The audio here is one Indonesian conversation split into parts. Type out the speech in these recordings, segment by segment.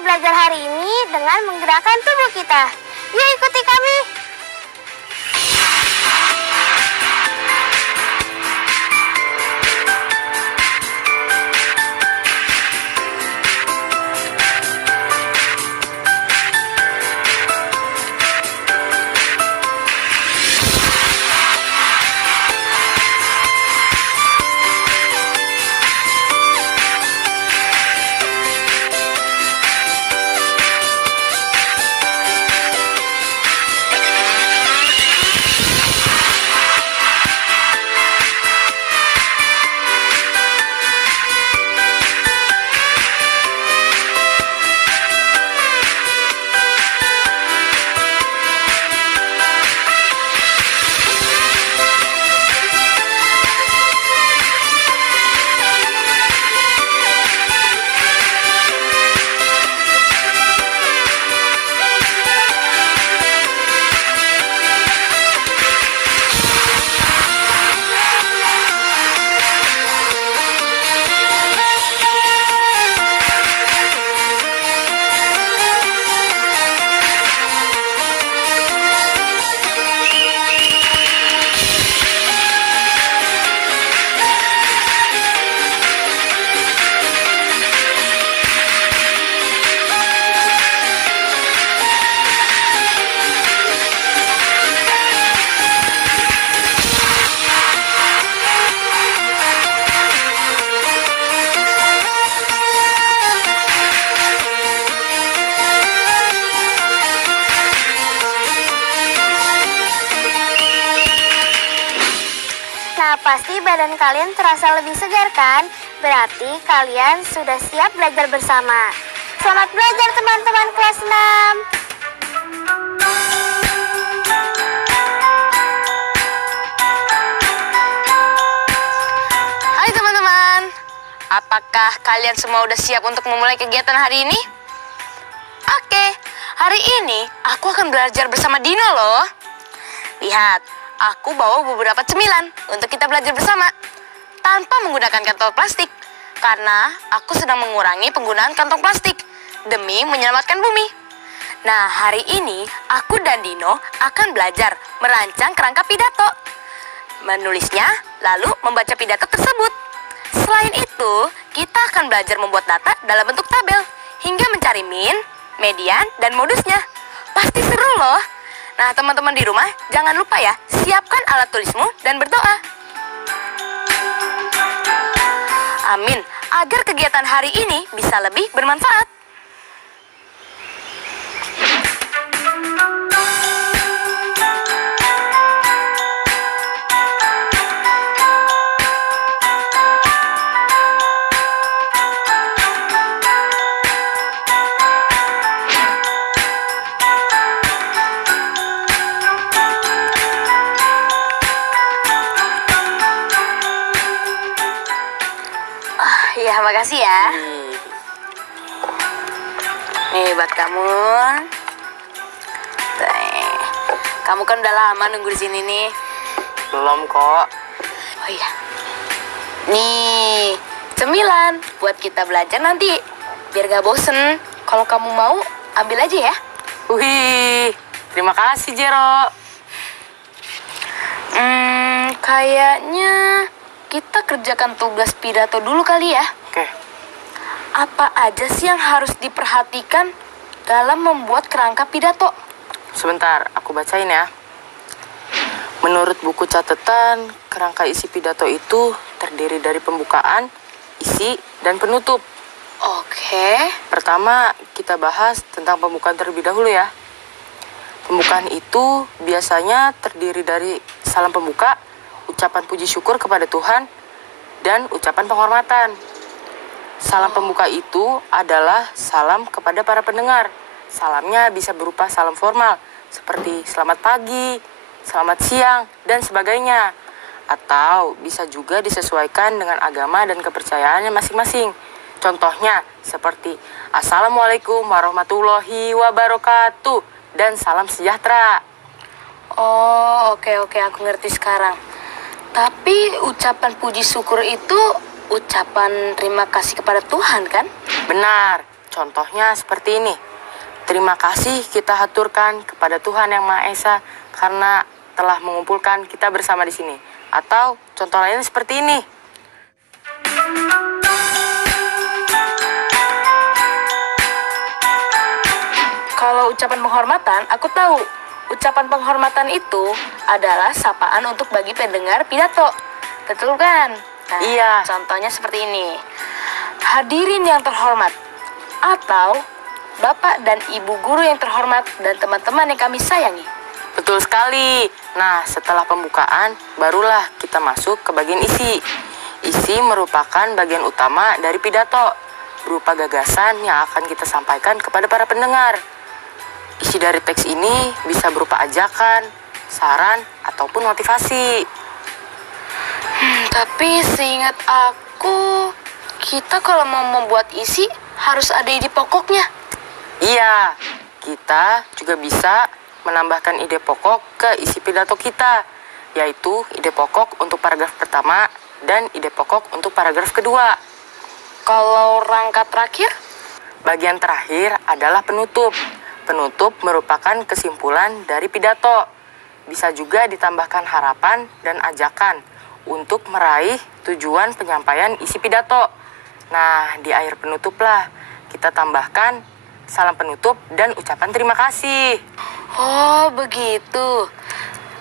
Belajar hari ini dengan menggerakkan tubuh kita. Yuk ikuti kami. Nah, pasti badan kalian terasa lebih segar kan? Berarti kalian sudah siap belajar bersama. Selamat belajar teman-teman kelas 6. Hai teman-teman, apakah kalian semua udah siap untuk memulai kegiatan hari ini? Oke, hari ini aku akan belajar bersama Dino loh. Lihat, aku bawa beberapa cemilan untuk kita belajar bersama tanpa menggunakan kantong plastik. Karena aku sedang mengurangi penggunaan kantong plastik demi menyelamatkan bumi. Nah, hari ini aku dan Dino akan belajar merancang kerangka pidato, menulisnya, lalu membaca pidato tersebut. Selain itu, kita akan belajar membuat data dalam bentuk tabel hingga mencari min, median, dan modusnya. Pasti seru loh. Nah, teman-teman di rumah, jangan lupa ya, siapkan alat tulismu dan berdoa. Amin, agar kegiatan hari ini bisa lebih bermanfaat. Ya, makasih ya. Nih buat kamu. Kamu kan udah lama nunggu di sini nih. Belum kok. Oh iya. Nih, cemilan buat kita belajar nanti. Biar gak bosen. Kalau kamu mau, ambil aja ya. Wih, terima kasih Jero. Kayaknya kita kerjakan tugas pidato dulu kali ya. Oke. Apa aja sih yang harus diperhatikan dalam membuat kerangka pidato? Sebentar, aku bacain ya. Menurut buku catatan, kerangka isi pidato itu terdiri dari pembukaan, isi, dan penutup. Oke. Pertama, kita bahas tentang pembukaan terlebih dahulu ya. Pembukaan itu biasanya terdiri dari salam pembuka, ucapan puji syukur kepada Tuhan, dan ucapan penghormatan. Salam pembuka itu adalah salam kepada para pendengar. Salamnya bisa berupa salam formal, seperti selamat pagi, selamat siang, dan sebagainya. Atau bisa juga disesuaikan dengan agama dan kepercayaannya masing-masing. Contohnya seperti Assalamualaikum warahmatullahi wabarakatuh dan salam sejahtera. Oh, oke, aku ngerti sekarang. Tapi ucapan puji syukur itu ucapan terima kasih kepada Tuhan, kan? Benar, contohnya seperti ini. Terima kasih kita haturkan kepada Tuhan Yang Maha Esa karena telah mengumpulkan kita bersama di sini. Atau contoh lainnya seperti ini. Kalau ucapan penghormatan, aku tahu. Ucapan penghormatan itu adalah sapaan untuk bagi pendengar pidato. Betul kan? Nah, Iya. Contohnya seperti ini. Hadirin yang terhormat, atau Bapak dan Ibu guru yang terhormat dan teman-teman yang kami sayangi. Betul sekali. Nah, setelah pembukaan, barulah kita masuk ke bagian isi. Isi merupakan bagian utama dari pidato, berupa gagasan yang akan kita sampaikan kepada para pendengar. Isi dari teks ini bisa berupa ajakan, saran, ataupun motivasi. Tapi seingat aku, kita kalau mau membuat isi harus ada ide pokoknya. Iya, kita juga bisa menambahkan ide pokok ke isi pidato kita, yaitu ide pokok untuk paragraf pertama dan ide pokok untuk paragraf kedua. Kalau rangka terakhir? Bagian terakhir adalah penutup. Penutup merupakan kesimpulan dari pidato. Bisa juga ditambahkan harapan dan ajakan untuk meraih tujuan penyampaian isi pidato. Nah, di akhir penutuplah kita tambahkan salam penutup dan ucapan terima kasih. Oh, begitu.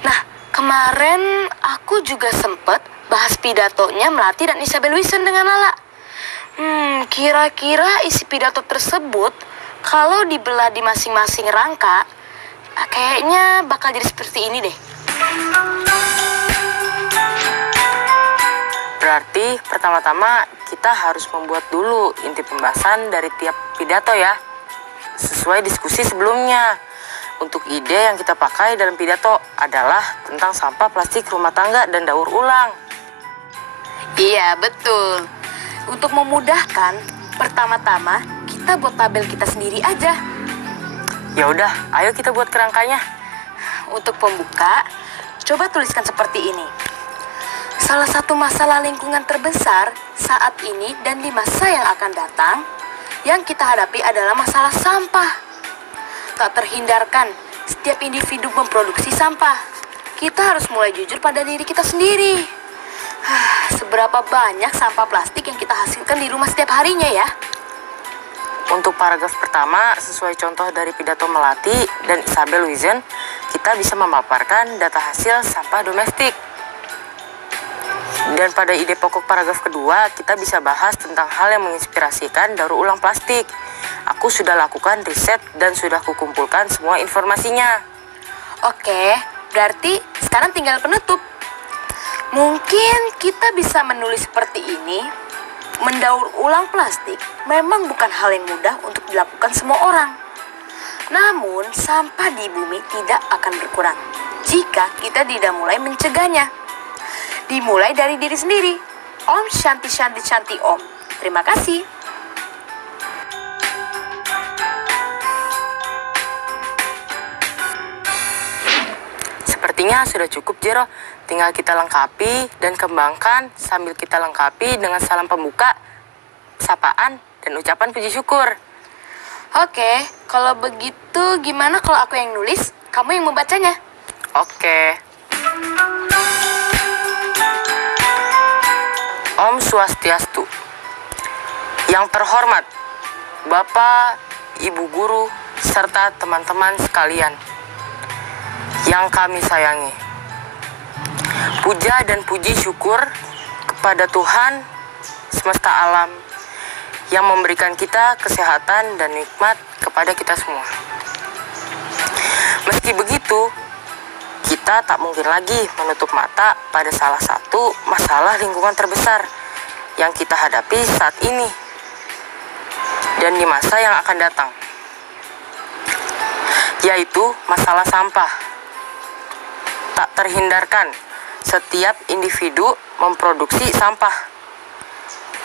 Nah, kemarin aku juga sempat bahas pidatonya Melati dan Isabel Wilson dengan Lala. Kira-kira isi pidato tersebut kalau dibelah di masing-masing rangka, kayaknya bakal jadi seperti ini deh. Berarti pertama-tama kita harus membuat dulu inti pembahasan dari tiap pidato ya, sesuai diskusi sebelumnya. Untuk ide yang kita pakai dalam pidato adalah tentang sampah plastik rumah tangga dan daur ulang. Iya, betul. Untuk memudahkan, pertama-tama kita buat tabel kita sendiri aja. Ya udah, ayo kita buat kerangkanya. Untuk pembuka, coba tuliskan seperti ini. Salah satu masalah lingkungan terbesar saat ini dan di masa yang akan datang yang kita hadapi adalah masalah sampah. Tak terhindarkan, setiap individu memproduksi sampah. Kita harus mulai jujur pada diri kita sendiri. Seberapa banyak sampah plastik yang kita hasilkan di rumah setiap harinya ya? Untuk paragraf pertama, sesuai contoh dari pidato Melati dan Isabel Wilson, kita bisa memaparkan data hasil sampah domestik. Dan pada ide pokok paragraf kedua, kita bisa bahas tentang hal yang menginspirasikan daur ulang plastik. Aku sudah lakukan riset dan sudah kukumpulkan semua informasinya. Oke, berarti sekarang tinggal penutup. Mungkin kita bisa menulis seperti ini. Mendaur ulang plastik memang bukan hal yang mudah untuk dilakukan semua orang. Namun, sampah di bumi tidak akan berkurang jika kita tidak mulai mencegahnya. Dimulai dari diri sendiri. Om Shanti Shanti Shanti Om. Terima kasih. Sepertinya sudah cukup, Jero. Tinggal kita lengkapi dan kembangkan sambil kita lengkapi dengan salam pembuka, sapaan, dan ucapan puji syukur. Oke, kalau begitu gimana kalau aku yang nulis, kamu yang membacanya? Oke. Om Swastiastu. Yang terhormat, Bapak, Ibu Guru, serta teman-teman sekalian yang kami sayangi. Puja dan puji syukur kepada Tuhan semesta alam yang memberikan kita kesehatan dan nikmat kepada kita semua. Meski begitu, kita kita tak mungkin lagi menutup mata pada salah satu masalah lingkungan terbesar yang kita hadapi saat ini dan di masa yang akan datang, yaitu masalah sampah. Tak terhindarkan, setiap individu memproduksi sampah.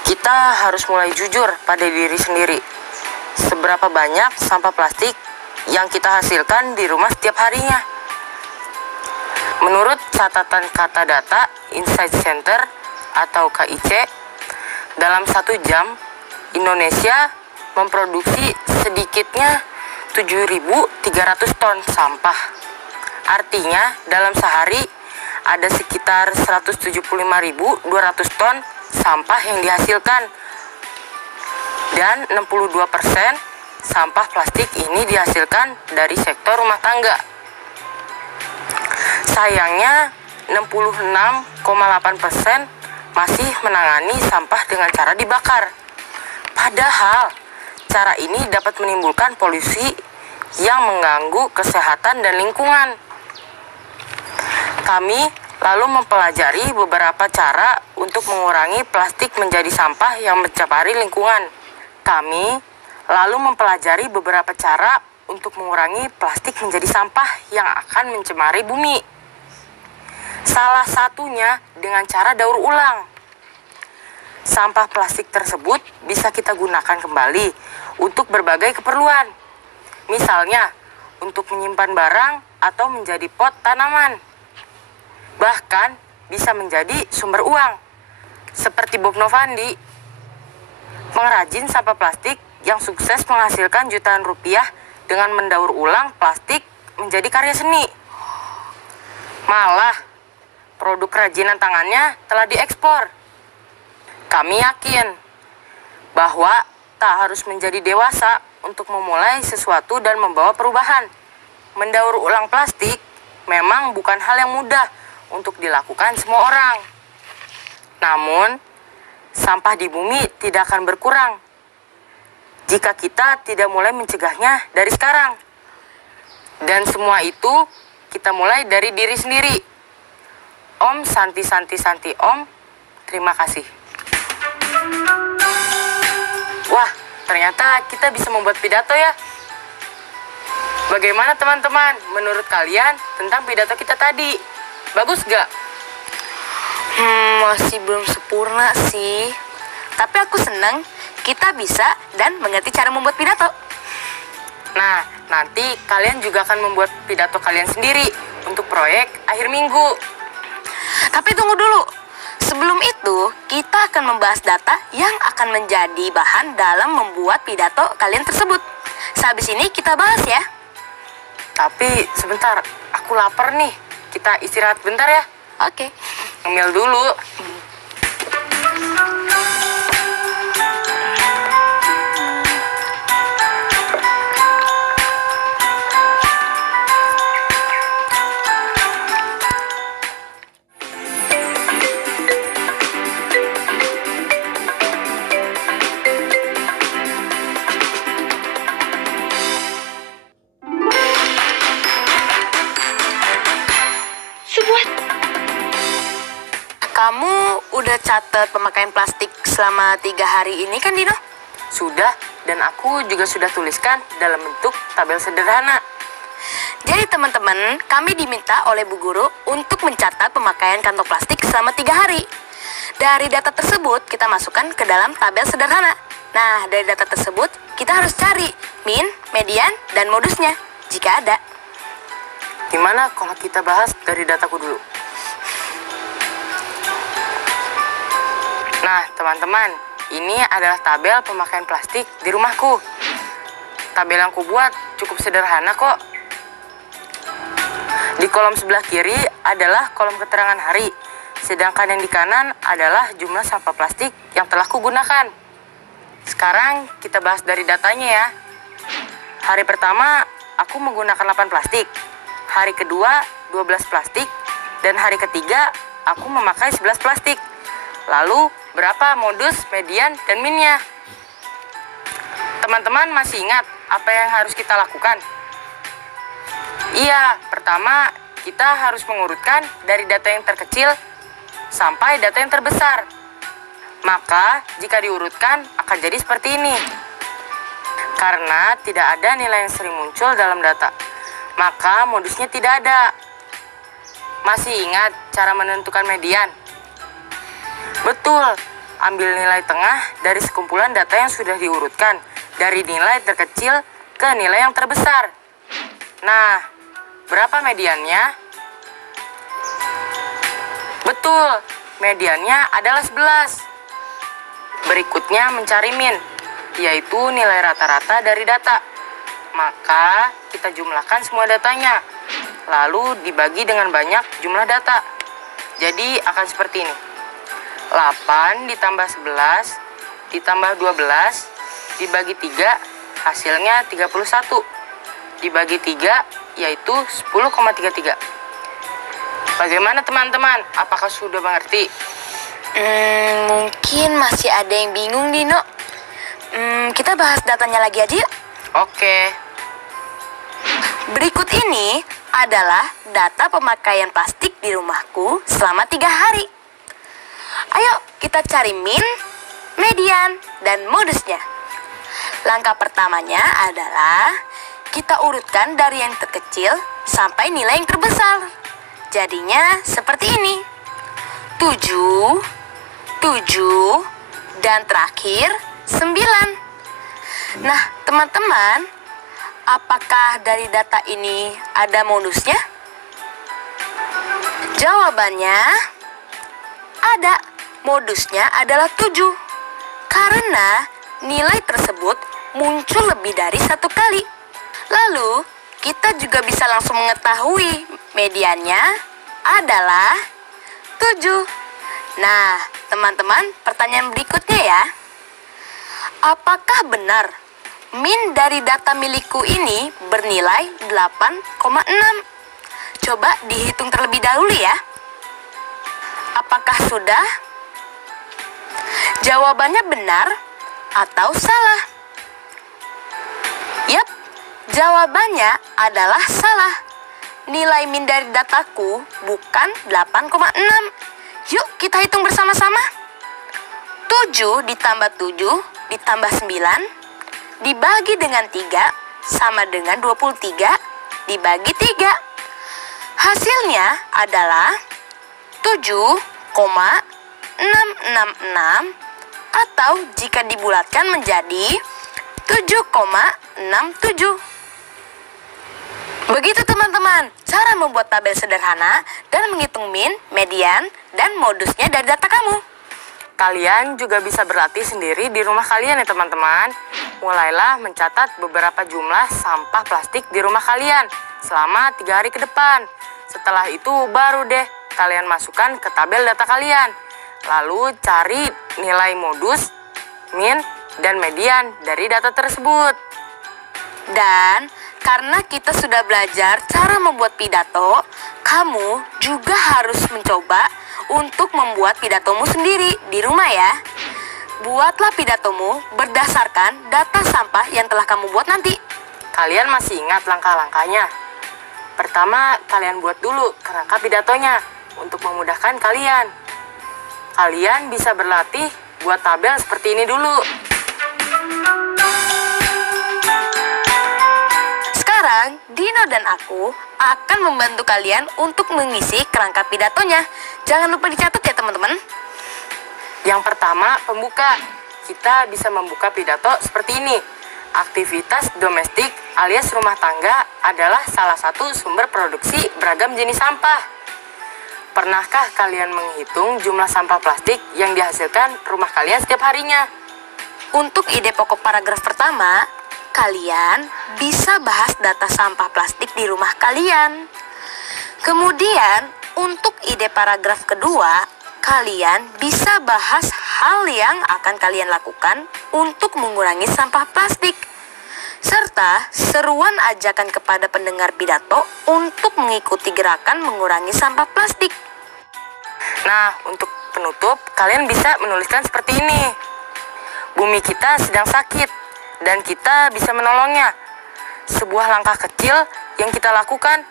Kita harus mulai jujur pada diri sendiri. Seberapa banyak sampah plastik yang kita hasilkan di rumah setiap harinya? Menurut catatan Kata Data Insight Center atau KIC, dalam 1 jam, Indonesia memproduksi sedikitnya 7.300 ton sampah. Artinya, dalam sehari ada sekitar 175.200 ton sampah yang dihasilkan. Dan 62% sampah plastik ini dihasilkan dari sektor rumah tangga. Sayangnya, 66,8% masih menangani sampah dengan cara dibakar. Padahal, cara ini dapat menimbulkan polusi yang mengganggu kesehatan dan lingkungan. Kami lalu mempelajari beberapa cara untuk mengurangi plastik menjadi sampah yang mencemari lingkungan. Kami lalu mempelajari beberapa cara untuk mengurangi plastik menjadi sampah yang akan mencemari bumi. Salah satunya dengan cara daur ulang. Sampah plastik tersebut bisa kita gunakan kembali untuk berbagai keperluan. Misalnya, untuk menyimpan barang atau menjadi pot tanaman. Bahkan bisa menjadi sumber uang. Seperti Bob Novandi, pengrajin sampah plastik yang sukses menghasilkan jutaan rupiah dengan mendaur ulang plastik menjadi karya seni. Malah, produk kerajinan tangannya telah diekspor. Kami yakin bahwa tak harus menjadi dewasa untuk memulai sesuatu dan membawa perubahan. Mendaur ulang plastik memang bukan hal yang mudah untuk dilakukan semua orang. Namun, sampah di bumi tidak akan berkurang jika kita tidak mulai mencegahnya dari sekarang. Dan semua itu kita mulai dari diri sendiri. Om Santi Santi Santi Om, terima kasih. Wah, ternyata kita bisa membuat pidato ya. Bagaimana teman-teman, menurut kalian tentang pidato kita tadi? Bagus gak? Masih belum sempurna sih. Tapi aku senang kita bisa dan mengerti cara membuat pidato. Nah, nanti kalian juga akan membuat pidato kalian sendiri untuk proyek akhir minggu. Tapi tunggu dulu. Sebelum itu, kita akan membahas data yang akan menjadi bahan dalam membuat pidato kalian tersebut. Sehabis ini kita bahas ya. Tapi sebentar, aku lapar nih. Kita istirahat bentar ya. Oke. Ngemil dulu. Kamu udah catat pemakaian plastik selama 3 hari ini kan, Dino? Sudah, dan aku juga sudah tuliskan dalam bentuk tabel sederhana. Jadi teman-teman, kami diminta oleh Bu Guru untuk mencatat pemakaian kantong plastik selama 3 hari. Dari data tersebut, kita masukkan ke dalam tabel sederhana. Nah, dari data tersebut, kita harus cari min, median, dan modusnya, jika ada. Gimana kalau kita bahas dari dataku dulu? Nah, teman-teman, ini adalah tabel pemakaian plastik di rumahku. Tabel yang kubuat cukup sederhana kok. Di kolom sebelah kiri adalah kolom keterangan hari, sedangkan yang di kanan adalah jumlah sampah plastik yang telah kugunakan. Sekarang kita bahas dari datanya ya. Hari pertama, aku menggunakan 8 plastik. Hari kedua, 12 plastik. Dan hari ketiga, aku memakai 11 plastik. Lalu, berapa modus, median, dan minnya? Teman-teman masih ingat apa yang harus kita lakukan? Iya, pertama kita harus mengurutkan dari data yang terkecil sampai data yang terbesar. Maka, jika diurutkan akan jadi seperti ini. Karena tidak ada nilai yang sering muncul dalam data, maka modusnya tidak ada. Masih ingat cara menentukan median? Betul, ambil nilai tengah dari sekumpulan data yang sudah diurutkan, dari nilai terkecil ke nilai yang terbesar. Nah, berapa mediannya? Betul, mediannya adalah 11. Berikutnya mencari min, yaitu nilai rata-rata dari data. Maka kita jumlahkan semua datanya, lalu dibagi dengan banyak jumlah data. Jadi akan seperti ini. 8 ditambah 11 ditambah 12 dibagi 3 hasilnya 31. Dibagi 3 yaitu 10,33. Bagaimana teman-teman? Apakah sudah mengerti? Mungkin masih ada yang bingung, Dino. Kita bahas datanya lagi aja yuk. Oke. Berikut ini adalah data pemakaian plastik di rumahku selama 3 hari. Ayo kita cari min, median, dan modusnya. Langkah pertamanya adalah kita urutkan dari yang terkecil sampai nilai yang terbesar. Jadinya seperti ini. 7, dan terakhir 9. Nah, teman-teman, apakah dari data ini ada modusnya? Jawabannya ada. Modusnya adalah 7. Karena nilai tersebut muncul lebih dari 1 kali. Lalu, kita juga bisa langsung mengetahui mediannya adalah 7. Nah, teman-teman, pertanyaan berikutnya ya. Apakah benar min dari data milikku ini bernilai 8,6? Coba dihitung terlebih dahulu ya. Apakah sudah? Jawabannya benar atau salah? Yap, jawabannya adalah salah. Nilai min dari dataku bukan 8,6. Yuk kita hitung bersama-sama. 7 ditambah 7 ditambah 9 dibagi dengan 3 sama dengan 23 dibagi 3. Hasilnya adalah 7,666 atau jika dibulatkan menjadi 7,67. Begitu teman-teman, cara membuat tabel sederhana dan menghitung min, median, dan modusnya dari data kamu. Kalian juga bisa berlatih sendiri di rumah kalian ya teman-teman. Mulailah mencatat beberapa jumlah sampah plastik di rumah kalian selama 3 hari ke depan. Setelah itu baru deh kalian masukkan ke tabel data kalian. Lalu cari nilai modus, min, dan median dari data tersebut. Dan karena kita sudah belajar cara membuat pidato, kamu juga harus mencoba untuk membuat pidatomu sendiri di rumah ya. Buatlah pidatomu berdasarkan data sampah yang telah kamu buat nanti. Kalian masih ingat langkah-langkahnya? Pertama, kalian buat dulu kerangka pidatonya untuk memudahkan kalian. Kalian bisa berlatih buat tabel seperti ini dulu. Sekarang, Dino dan aku akan membantu kalian untuk mengisi kerangka pidatonya. Jangan lupa dicatat ya teman-teman. Yang pertama, pembuka. Kita bisa membuka pidato seperti ini. Aktivitas domestik alias rumah tangga adalah salah satu sumber produksi beragam jenis sampah. Pernahkah kalian menghitung jumlah sampah plastik yang dihasilkan rumah kalian setiap harinya? Untuk ide pokok paragraf pertama, kalian bisa bahas data sampah plastik di rumah kalian. Kemudian, untuk ide paragraf kedua, kalian bisa bahas hal yang akan kalian lakukan untuk mengurangi sampah plastik. Serta seruan ajakan kepada pendengar pidato untuk mengikuti gerakan mengurangi sampah plastik. Nah, untuk penutup, kalian bisa menuliskan seperti ini. Bumi kita sedang sakit, dan kita bisa menolongnya. Sebuah langkah kecil yang kita lakukan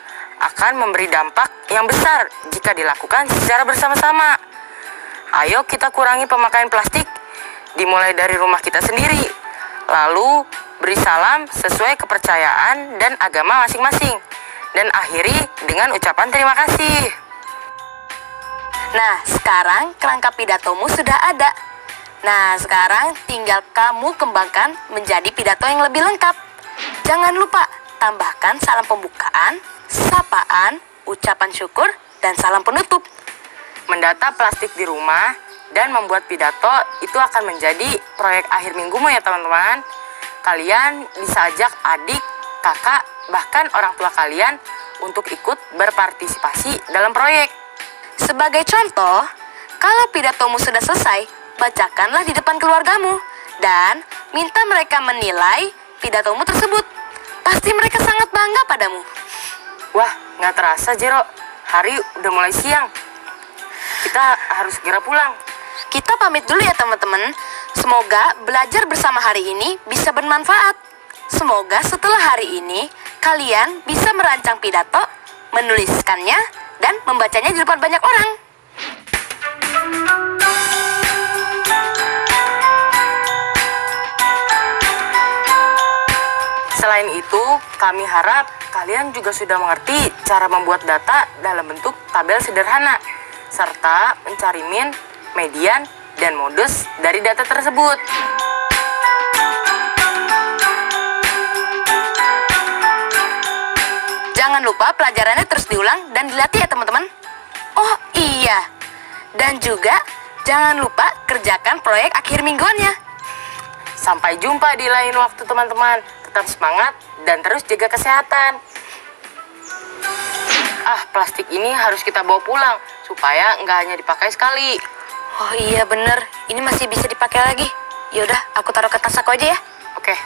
akan memberi dampak yang besar jika dilakukan secara bersama-sama. Ayo kita kurangi pemakaian plastik, dimulai dari rumah kita sendiri. Lalu beri salam sesuai kepercayaan dan agama masing-masing. Dan akhiri dengan ucapan terima kasih. Nah, sekarang kerangka pidatomu sudah ada. Nah, sekarang tinggal kamu kembangkan menjadi pidato yang lebih lengkap. Jangan lupa tambahkan salam pembukaan, sapaan, ucapan syukur, dan salam penutup. Mendata plastik di rumah dan membuat pidato itu akan menjadi proyek akhir minggumu ya teman-teman. Kalian bisa ajak adik, kakak, bahkan orang tua kalian untuk ikut berpartisipasi dalam proyek. Sebagai contoh, kalau pidatomu sudah selesai, bacakanlah di depan keluargamu dan minta mereka menilai pidatomu tersebut. Pasti mereka sangat bangga padamu. Wah, nggak terasa Jero, hari udah mulai siang. Kita harus segera pulang. Kita pamit dulu ya teman-teman. Semoga belajar bersama hari ini bisa bermanfaat. Semoga setelah hari ini kalian bisa merancang pidato, menuliskannya, dan membacanya di depan banyak orang. Selain itu, kami harap kalian juga sudah mengerti cara membuat data dalam bentuk tabel sederhana, serta mencari min, median, dan modus dari data tersebut. Jangan lupa pelajarannya terus diulang dan dilatih ya teman-teman. Oh iya, dan juga jangan lupa kerjakan proyek akhir mingguannya. Sampai jumpa di lain waktu teman-teman. Tetap semangat dan terus jaga kesehatan. Plastik ini harus kita bawa pulang supaya nggak hanya dipakai sekali. Oh iya bener, ini masih bisa dipakai lagi. Yaudah, aku taruh ke tas aku aja ya. Oke.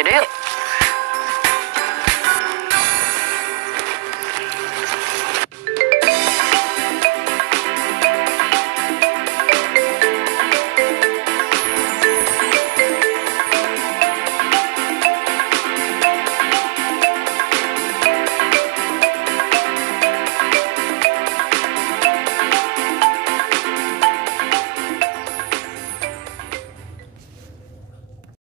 Yaudah yuk.